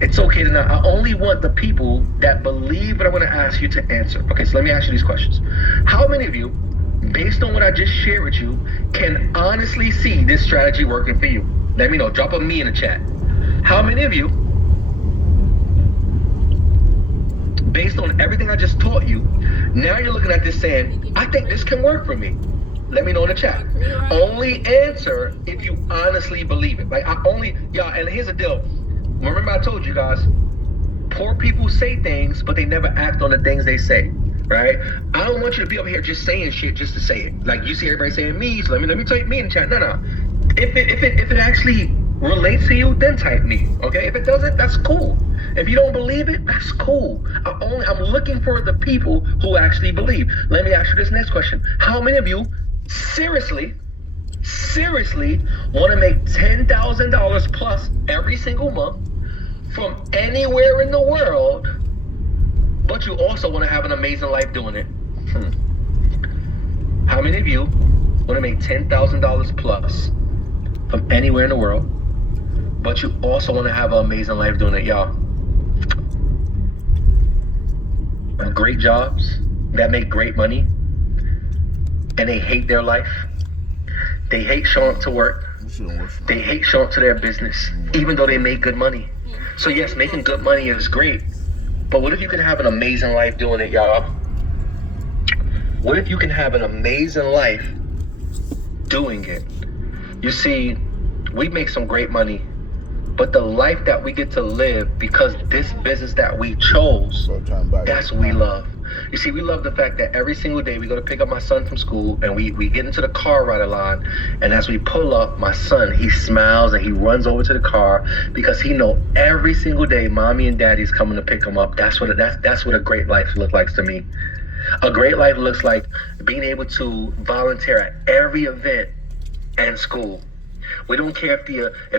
It's okay to not. I only want the people that believe what I'm going to ask you to answer. Okay, so let me ask you these questions. How many of you, based on what I just shared with you, can honestly see this strategy working for you? Let me know. Drop a me in the chat. How many of you, based on everything I just taught you, now you're looking at this saying, I think this can work for me? Let me know in the chat. Only answer if you honestly believe it. Like, y'all, and here's the deal. Remember I told you guys, poor people say things, but they never act on the things they say, right? I don't want you to be over here just saying shit just to say it. Like, you see everybody saying me, so let me type me in the chat. No. If it actually relates to you, then type me, okay? If it doesn't, that's cool. If you don't believe it, that's cool. I'm looking for the people who actually believe. Let me ask you this next question. How many of you seriously want to make $10,000 plus every single month from anywhere in the world, but you also want to have an amazing life doing it? How many of you want to make $10,000 plus from anywhere in the world, but you also want to have an amazing life doing it? Y'all, great jobs that make great money, and they hate their life. They hate showing up to work. They hate showing up to their business, even though they make good money. So yes, making good money is great, but what if you can have an amazing life doing it, y'all? What if you can have an amazing life doing it? You see, we make some great money, but the life that we get to live because this business that we chose, that's what we love. You see, we love the fact that every single day we go to pick up my son from school and we get into the car rider line, and as we pull up, my son, he smiles and he runs over to the car because he know every single day mommy and daddy's coming to pick him up. That's what a great life looks like to me. A great life looks like being able to volunteer at every event and school. We don't care if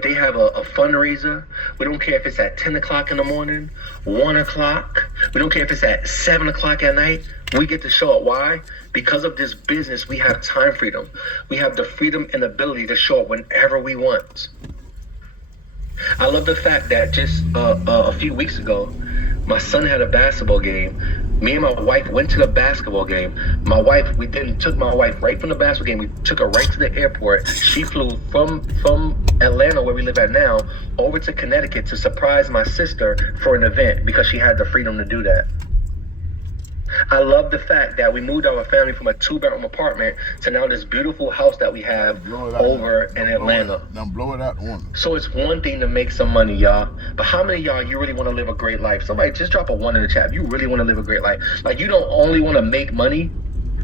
they have a fundraiser. We don't care if it's at 10 o'clock in the morning, 1 o'clock. We don't care if it's at 7 o'clock at night. We get to show up. Why? Because of this business, we have time freedom. We have the freedom and ability to show up whenever we want. I love the fact that just a few weeks ago, my son had a basketball game. Me and my wife went to the basketball game. We then took my wife right from the basketball game. We took her right to the airport. She flew from Atlanta, where we live at now, over to Connecticut to surprise my sister for an event because she had the freedom to do that. I love the fact that we moved our family from a 2-bedroom apartment to now this beautiful house that we have over in Atlanta. Now blow it out the window. So it's one thing to make some money, y'all. But how many of y'all, you really want to live a great life? Somebody just drop a 1 in the chat. You really want to live a great life. Like, you don't only want to make money,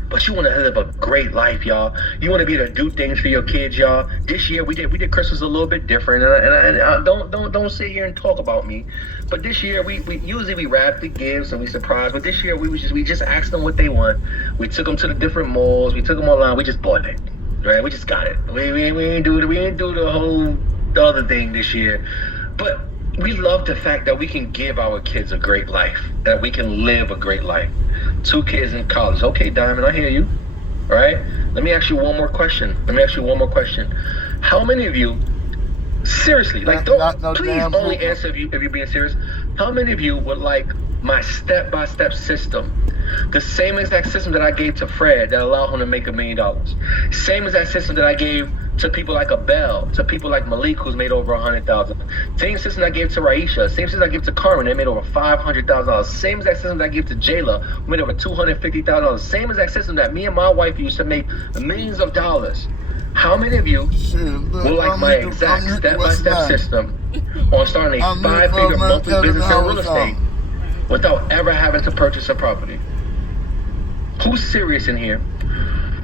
but you want to live a great life, y'all. You want to be able to do things for your kids, y'all. This year we did Christmas a little bit different, and I don't sit here and talk about me. But this year we usually wrap the gifts and we surprise. But this year we just asked them what they want. We took them to the different malls. We took them online. We just bought it, right? We just got it. We didn't do the other thing this year, but we love the fact that we can give our kids a great life, that we can live a great life. 2 kids in college. Okay, Diamond, I hear you. All right? Let me ask you one more question. How many of you, seriously, like, please only answer if you're being serious. How many of you would like my step-by-step system? The same exact system that I gave to Fred that allowed him to make $1 million. Same exact system that I gave to people like Abel, to people like Malik, who's made over 100,000. Same system I gave to Raisha. Same system I gave to Carmen, they made over $500,000. Same exact system that I gave to Jayla, who made over $250,000. Same exact system that me and my wife used to make millions of dollars. How many of you will like my exact step-by-step system on starting a 5-figure monthly business in real estate without ever having to purchase a property? Who's serious in here?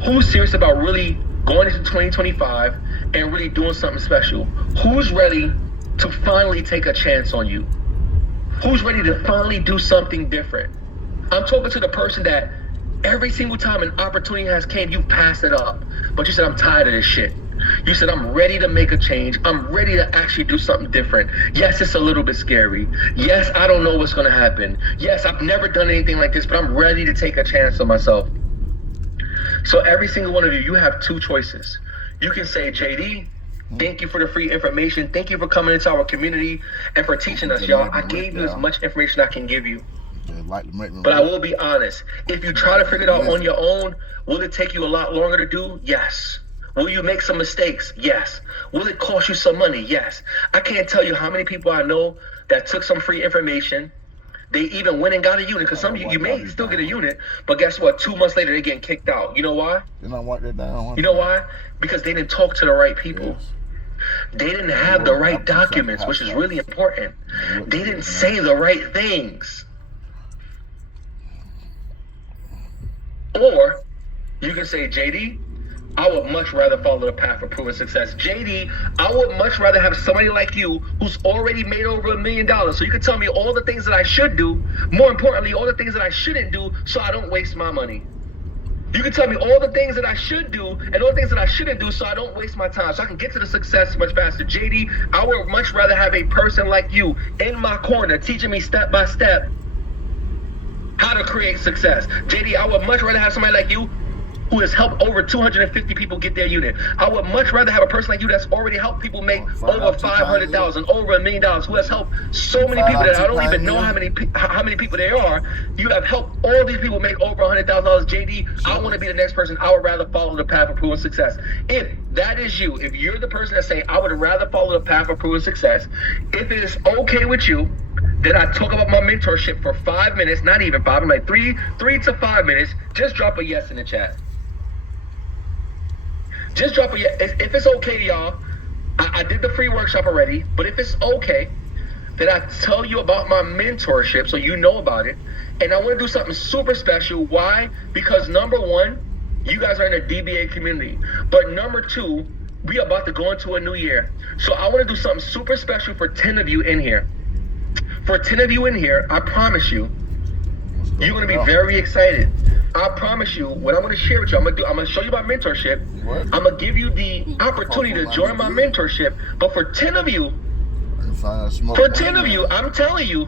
Who's serious about really going into 2025 and really doing something special? Who's ready to finally take a chance on you? Who's ready to finally do something different? I'm talking to the person that every single time an opportunity has came, you passed it up. But you said, I'm tired of this shit. You said, I'm ready to make a change. I'm ready to actually do something different. Yes, it's a little bit scary. Yes, I don't know what's going to happen. Yes, I've never done anything like this, but I'm ready to take a chance on myself. So every single one of you, you have 2 choices. You can say, JD, Thank you for the free information. Thank you for coming into our community and for teaching us, y'all. I gave you as much information I can give you. But I will be honest. If you try to figure it out on your own, will it take you a lot longer to do? Yes. Will you make some mistakes? Yes. Will it cost you some money? Yes. I can't tell you how many people I know that took some free information. They even went and got a unit, because some of you may still get a unit, but guess what? 2 months later, they're getting kicked out. You know why? You know why? Because they didn't talk to the right people. They didn't have the right documents, which is really important. They didn't say the right things. Or you can say, JD, I would much rather follow the path of proven success. JD, I would much rather have somebody like you who's already made over $1 million. So you can tell me all the things that I should do. More importantly, all the things that I shouldn't do so I don't waste my money. You can tell me all the things that I should do and all the things that I shouldn't do so I don't waste my time, so I can get to the success much faster. JD, I would much rather have a person like you in my corner teaching me step by step how to create success. JD, I would much rather have somebody like you who has helped over 250 people get their unit. I would much rather have a person like you that's already helped people make over 500,000, over $1 million, who has helped so many people that I don't even know how many people there are. You have helped all these people make over $100,000. JD, I want to be the next person. I would rather follow the path of proven success. If that is you, if you're the person that's saying, I would rather follow the path of proven success, if it is okay with you, then I talk about my mentorship for 5 minutes, not even 5, I'm like 3 to 5 minutes, just drop a yes in the chat. Just drop a yes. If it's okay to y'all, I did the free workshop already, but if it's okay, then I tell you about my mentorship so you know about it. And I want to do something super special. Why? Because number one, you guys are in a DBA community. But number two, we are about to go into a new year. So I want to do something super special for 10 of you in here. For 10 of you in here, I promise you, you're going to be very excited. I promise you, what I'm going to share with you, I'm going to show you my mentorship. I'm going to give you the opportunity to join my mentorship. But for 10 of you, I'm telling you,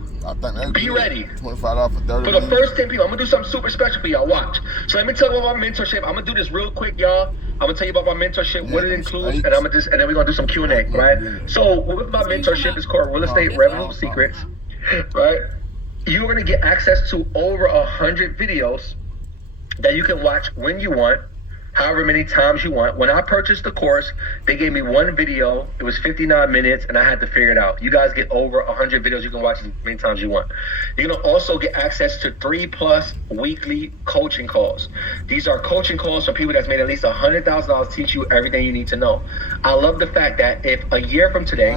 be ready. For the first 10 people, I'm going to do something super special for y'all. Watch. So let me tell you about my mentorship. I'm going to do this real quick, y'all. I'm going to tell you about my mentorship, what it includes, and then we're going to do some Q&A, right? So with my mentorship, it's called Real Estate Revenue Secrets, right? You're going to get access to over 100 videos that you can watch when you want, however many times you want. When I purchased the course, they gave me one video. It was 59 minutes, and I had to figure it out. You guys get over 100 videos you can watch as many times you want. You're going to also get access to 3+ weekly coaching calls. These are coaching calls for people that's made at least $100,000 teach you everything you need to know. I love the fact that if a year from today,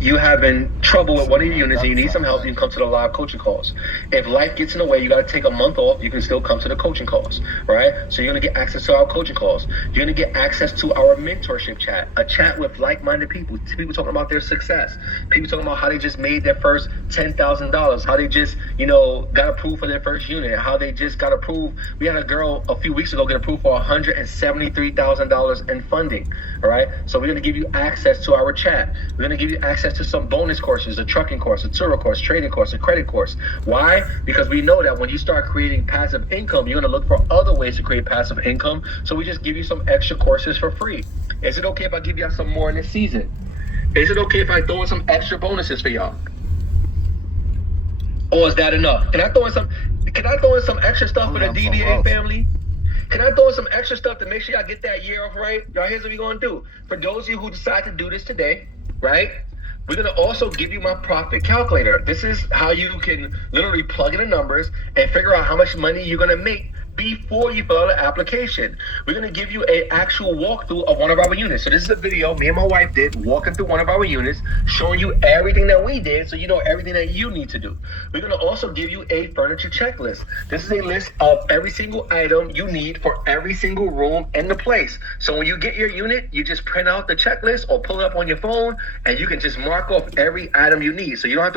you having trouble with one of your units and you need some help, you can come to the live coaching calls. If life gets in the way, you got to take a month off, you can still come to the coaching calls, right? So you're going to get access to our coaching calls. You're going to get access to our mentorship chat, a chat with like-minded people talking about their success, people talking about how they just made their first $10,000, how they just, got approved for their first unit, how they just got approved. We had a girl a few weeks ago get approved for $173,000 in funding, all right? So we're going to give you access to our chat. We're going to give you access to some bonus courses, a trucking course, a tour course, trading course, a credit course. Why? Because we know that when you start creating passive income, you're going to look for other ways to create passive income. So we just give you some extra courses for free. Is it okay if I give y'all some more in this season? Is it okay if I throw in some extra bonuses for y'all? Or is that enough? Can I throw in some extra stuff for the DBA family? Can I throw in some extra stuff to make sure y'all get that year off right? Y'all, here's what we're going to do. For those of you who decide to do this today, right? We're going to also give you my profit calculator. This is how you can literally plug in the numbers and figure out how much money you're going to make before you fill out an application. We're going to give you an actual walkthrough of one of our units. So this is a video me and my wife did walking through one of our units, showing you everything that we did so you know everything that you need to do. We're going to also give you a furniture checklist. This is a list of every single item you need for every single room in the place. So when you get your unit, you just print out the checklist or pull it up on your phone and you can just mark off every item you need. So you don't have to